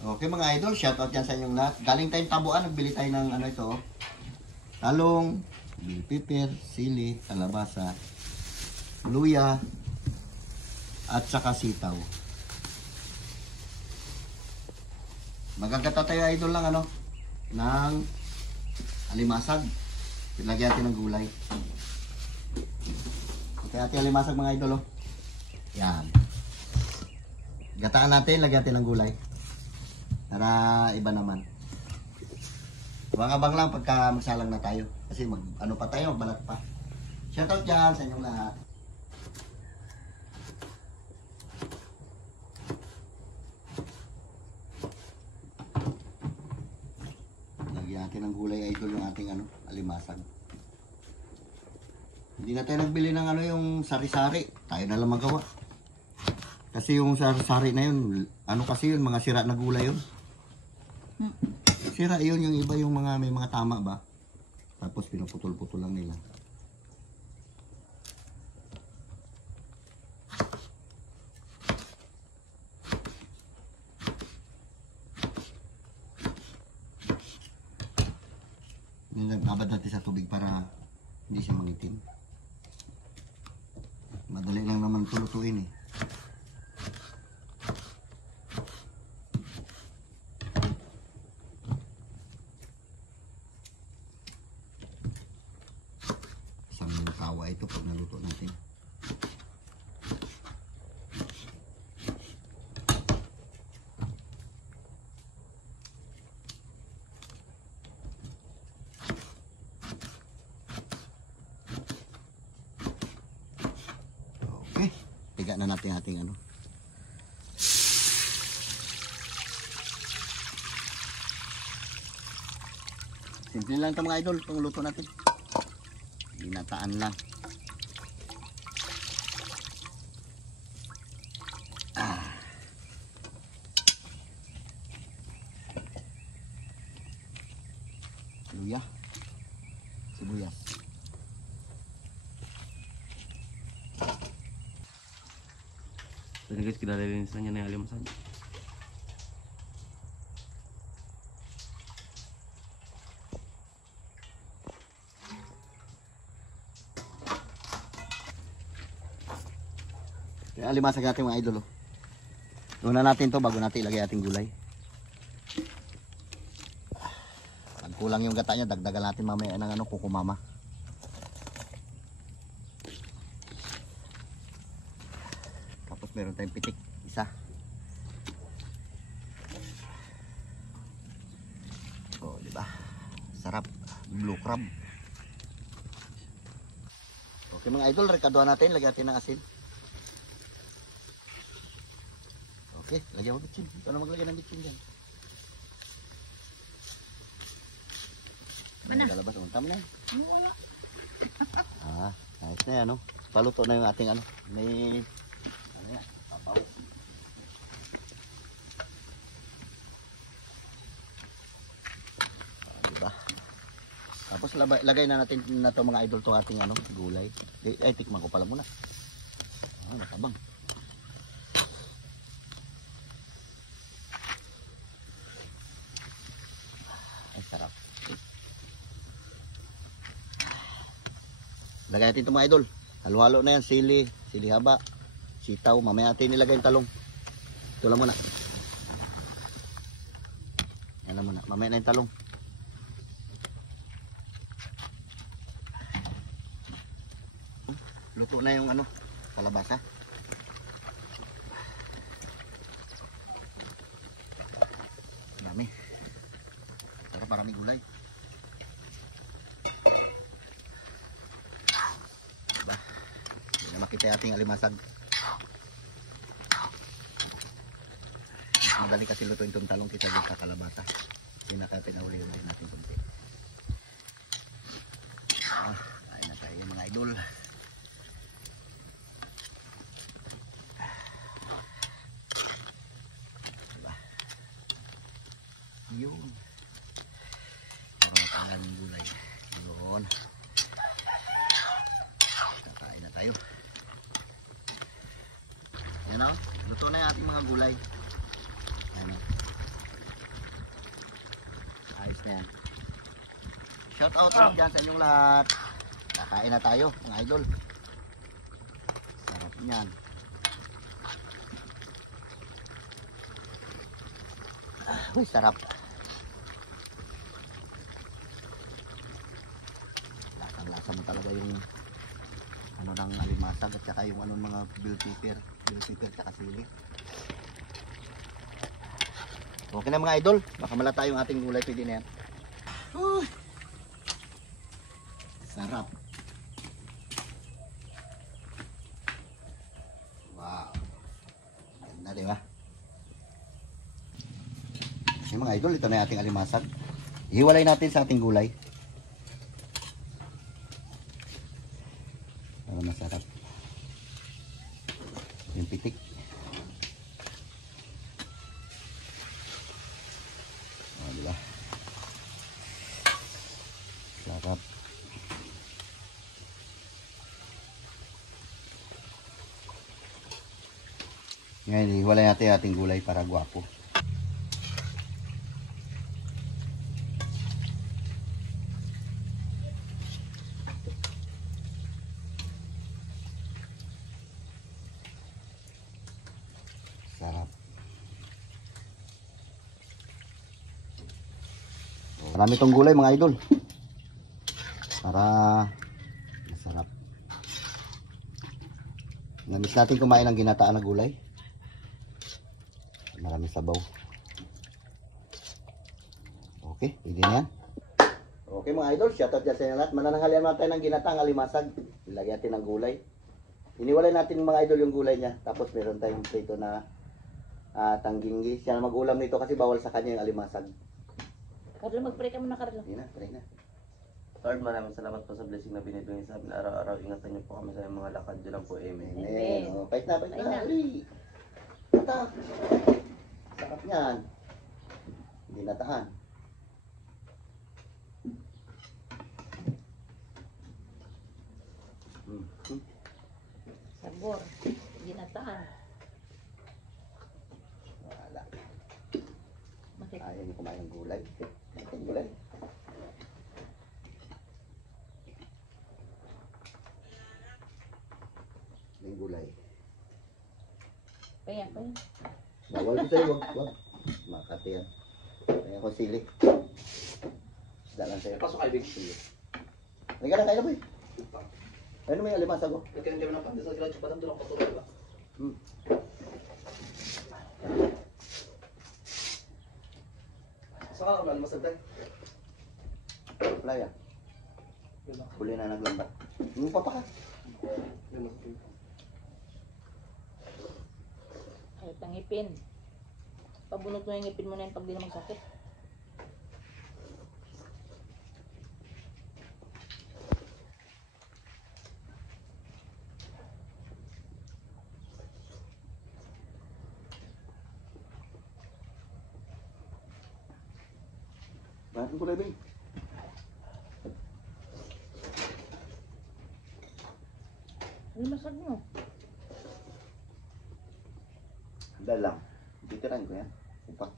Okay mga idol, shoutout dyan sa inyong lahat. Galing tayong Tabuan, nagbili tayo ng ano ito. Talong, bell pepper, sili, kalabasa, luya, at saka sitaw. Magagata tayo idol lang ano, ng alimasag. Lagyan natin ng gulay. Okay, ating alimasag mga idol oh. Yan. Gataan natin, lagyan natin ng gulay. Para iba naman. Abang-abang lang pagka magsalang na tayo. Kasi ano pa tayo, magbalat pa. Shoutout dyan sa inyong lahat. Lagyan natin ng gulay idol yung ating alimasag. Hindi na tayo nagbili ng yung sari-sari. Tayo na lang magawa. Kasi yung sari-sari na yun, kasi yun, mga sira na gulay yun. Sira yun, yung iba yung may mga tama ba? Tapos pinuputol-putol lang nila. Nabad natin sa tubig para hindi siya mangitim. Madali lang naman tulutuin eh. Ito pag naluto natin. Okay, tiga na natin ating simple lang ito mga idol, itong luto natin. Ginataan lang. Luya, sibuyas. So guys, kinalilinis na niya na yung alimasan. Yung alimasag natin mga idol. Luna natin to bago natin ilagay ating gulay. Pag kulang yung gata niya, dagdagan natin mamaya ng kukumama. Tapos meron tayong pitik, isa. Oh, di ba? Sarap, blue crab. Okay mga idol, rekaduhan natin, lagyan natin ng asin. Okay, lagyan mo bitsin. Ito na maglagay ng bitsin dyan. Galabas, tama na yan. Ayos na yan, paluto na yung ating may yan, papaw. Diba? Tapos lagay na natin na to mga idol to ating gulay. Ay, tikman ko pala muna. Natabang. Sarap. Lagay natin ito mga idol. Halo-halo na yan. Sili haba, sitaw. Mamaya natin nilagay yung talong. Ito lang muna. Yan lang muna. Mamaya na yung talong. Luto na yung kalabasa. Dami. Marami gulay. Diba? Hindi na makita ating alimasag. Mas madali kasi lutuin itong talong kita sa kalabasa. Pinaka-pinahuli natin kunti. Kain na tayo mga idol. Diba? Yun. Ang gulay. Yun. Kakain na tayo. Yan o. Luto na yung ating mga gulay. Yan o. Ayan. Shout out ulit dyan sa inyong lahat. Kakain na tayo, mga idol. Sarap niyan. Uy, sarap. Lasang-lasa mo talaga yung ano ng alimasag at saka yung anong mga bell pepper tsaka sili. Okay na mga idol, makamala tayong ating gulay, pwede na yan. Sarap. Wow. Ganda, di ba? Yung mga idol, ito na yung ating alimasag. Ihiwalay natin sa ating gulay. Para masarap. Yung pitik. O, diba? Sarap. Ngayon, ihiwalay natin yung ating gulay para gwapo. Sarap. Marami itong gulay mga idol. Para masarap. Namiss natin kumain ng ginataan na gulay. Marami sabaw. Okay, pwede na yan. Okay mga idol, shoutout dyan sa inyo lahat. Manananghalian naman tayo ng ginataang alimasag. Ilagyan natin ng gulay. Iniwalay natin mga idol yung gulay niya. Tapos meron tayong prito na tangginggi. Siya na mag-ulam nito kasi bawal sa kanya yung alimasag. Carlo, mag-pray ka muna, Carlo. Hindi na, pray na. Lord, maraming salamat po sa blessing na binibigay sa amin. Araw-araw, ingatan niyo po kami sa mga lakad. Diyan lang po, amen. Amen. O, pait na, pait Pait na. na. Uli. Ata. Sarap niyan. Hindi natahan. Sabor. Ginataan. Wala. Bakit? Ayaw niyo kumain ng gulay. Ang gulay. May gulay. Kaya, kaya. Bawal ko sa'yo, wag. Makati yan. Kaya ko sili. Isda lang sa'yo. Pasok kayo, Big. Sili. Halika na kayo, boy. Ano may alimasag ko? Nagkaroon kami ng pandesal sila, tsaka doon ako patuloy ba? Saka ka ba, alimasag tayo? Playa. Huli na naglambat. Ano pa ka? Ay, pangipin. Pabunot mo yung ngipin mo na yun pag di na magsakit. Bakit ko rin, Ano masag mo? Dahil lang. Titiran ko yan. Upak.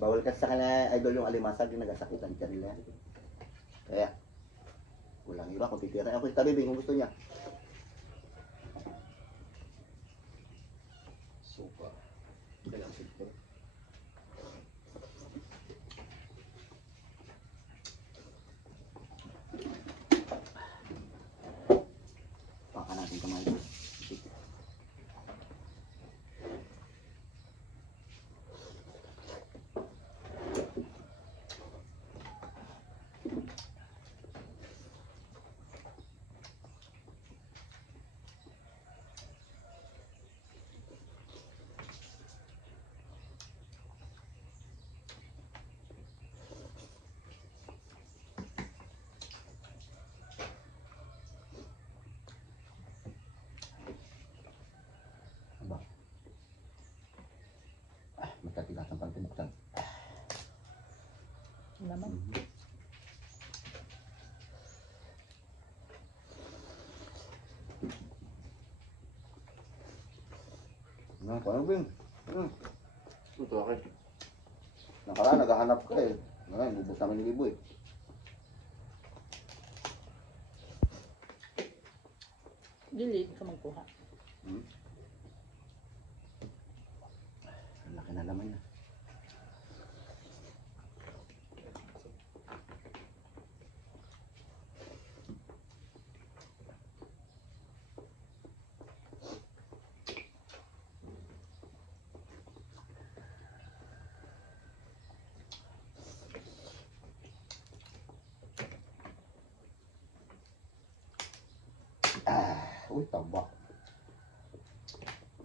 Bawal kasi sa kanya idol yung alimasag yung nagasakitan siya nila. Kaya, walang iba kung titira. Ako sa tabi, kung gusto niya. Suka. Kaya sige. Paka natin kamay. Matatigas ang pagtibuksan. Ano naman? Nah, parang bing. Ito akin. Nakaraan, naghahanap ka eh. Ngayon, bubos namin yung libo eh. Dilid ka magkuha. Hmm? Ang laki na naman na. Uy, taba.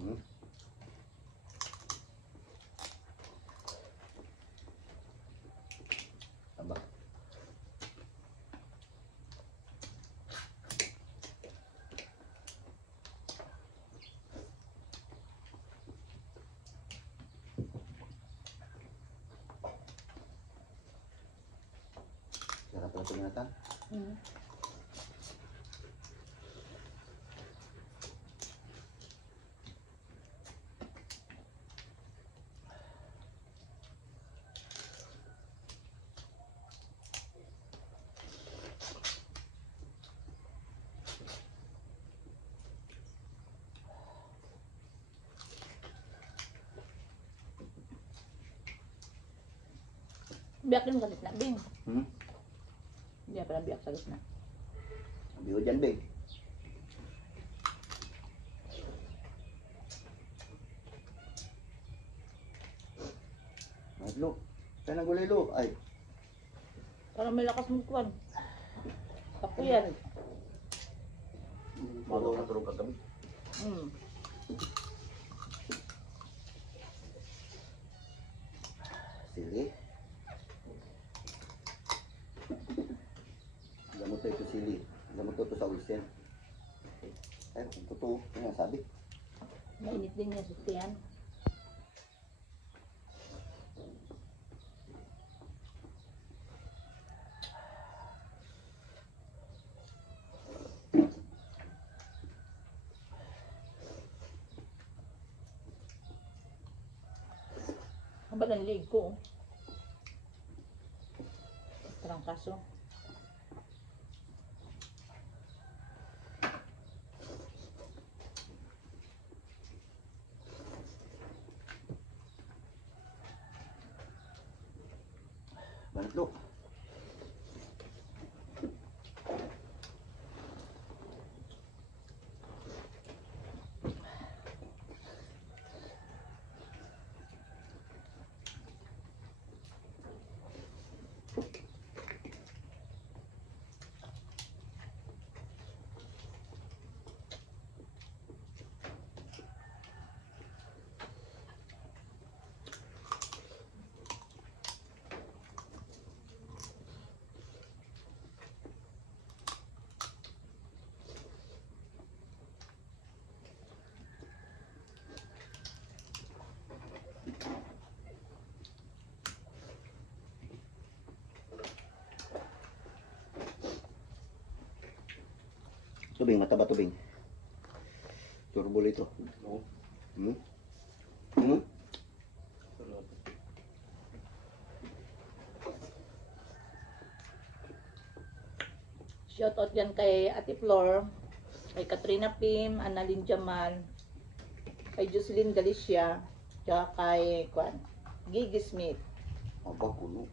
Hmm? Taba. Sarap pala ito Nathan. Hmm. Biyak yung sa gitna, Bing. Hmm? Hindi pa lang biyak sa gitna. Sabi ko dyan, Beng. Lo, kaya nang gulay lo. Ay, Para may lakas magkuhan. Kapo yan. Bago ako natulog kagabi. Hmm. sili. Gamot ito sili. Gamot ito sa ulcer. Ay, kung totoo, ano nga sabi? Mainit din yan sa tiyan. Habang ang lig ko. Parang kaso. Banat lo. Tubing, mataba tubing. Turbo ito. Oo. Hmm? Hmm? Shoutout yan kay Ate Flor, kay Katrina Pim, Annalyn Jamal, kay Jocelyn Galicia, tsaka kay Gigi Smith. Aba, kuno.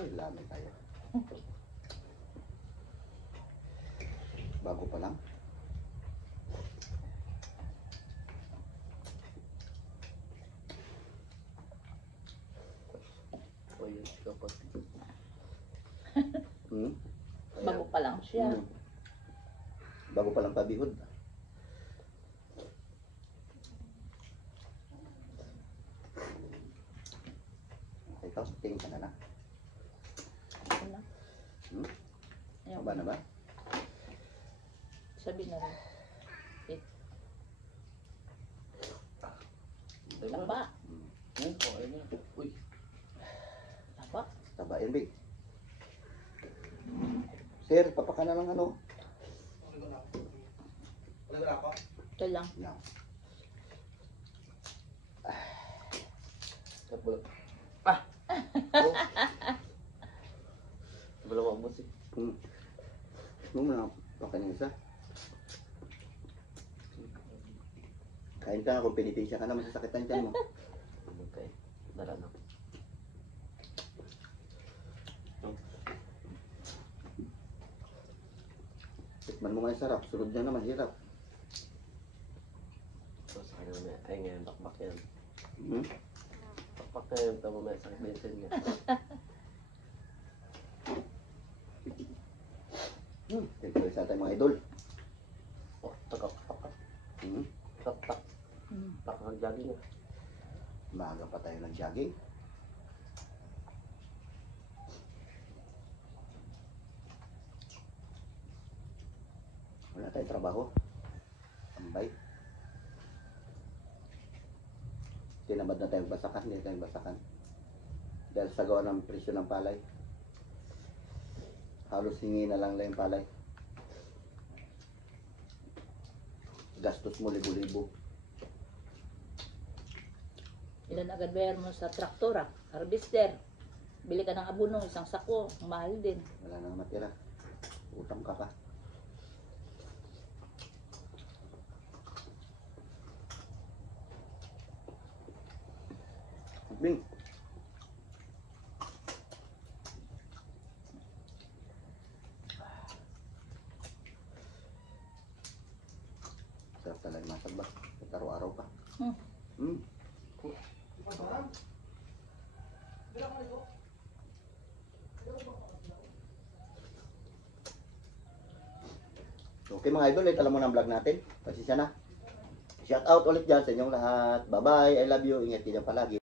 Uy, lami tayo. Bago pa lang. O yun, dapat. Hmm? Bago pa lang siya. Hmm. Bago pa lang pabihod. Ito, tingin ka na na. Ano? Hmm? Ayaw. Aba na ba? Sabi na rin. Diba? Taba. Hmm. Oo, ayun na. Uy. Taba. Tabain, Big. Sir, papaka na lang ano. Wala ako. Ito lang. Yan. Sa bulak. Ah! Oh. Wala maubos eh. Huwag mo na pakanin isa. Kain ka na kung penitensya ka na, masasakitan dyan mo. Okay. Dala na. Tikman mo nga yung sarap, sunod niya naman, hirap. So, sa kanya mamaya. Ay ngayon, bakbak yan. Hmm? Bakbak na yun. Tama mamaya, sakit din sa inyo. Tignan sa ating mga idol. Oh, tagak. Pakak. Hmm? Tak. Pakak-jogging na. Maaga pa tayo nag-jogging. Wala tayong trabaho. Tambay. Tinamad na tayong basakan, hindi tayong basakan. Dahil sa gawa ng presyo ng palay. Halos hingi na lang yung palay. Gastos mo libo-libo. Ilan agad bayar mo sa traktora, harvester. Bili ka ng abono, isang sako, mahal din. Wala nang matira. Utang ka pa. Bing. Sarap talaga masag ba? Araw-araw pa. Hmm. Hmm. Okay mga idol, ito lang muna ang vlog natin. Pasensya na. Shout out ulit dyan sa inyong lahat. Bye bye, I love you. Ingat kayo dyan palagi.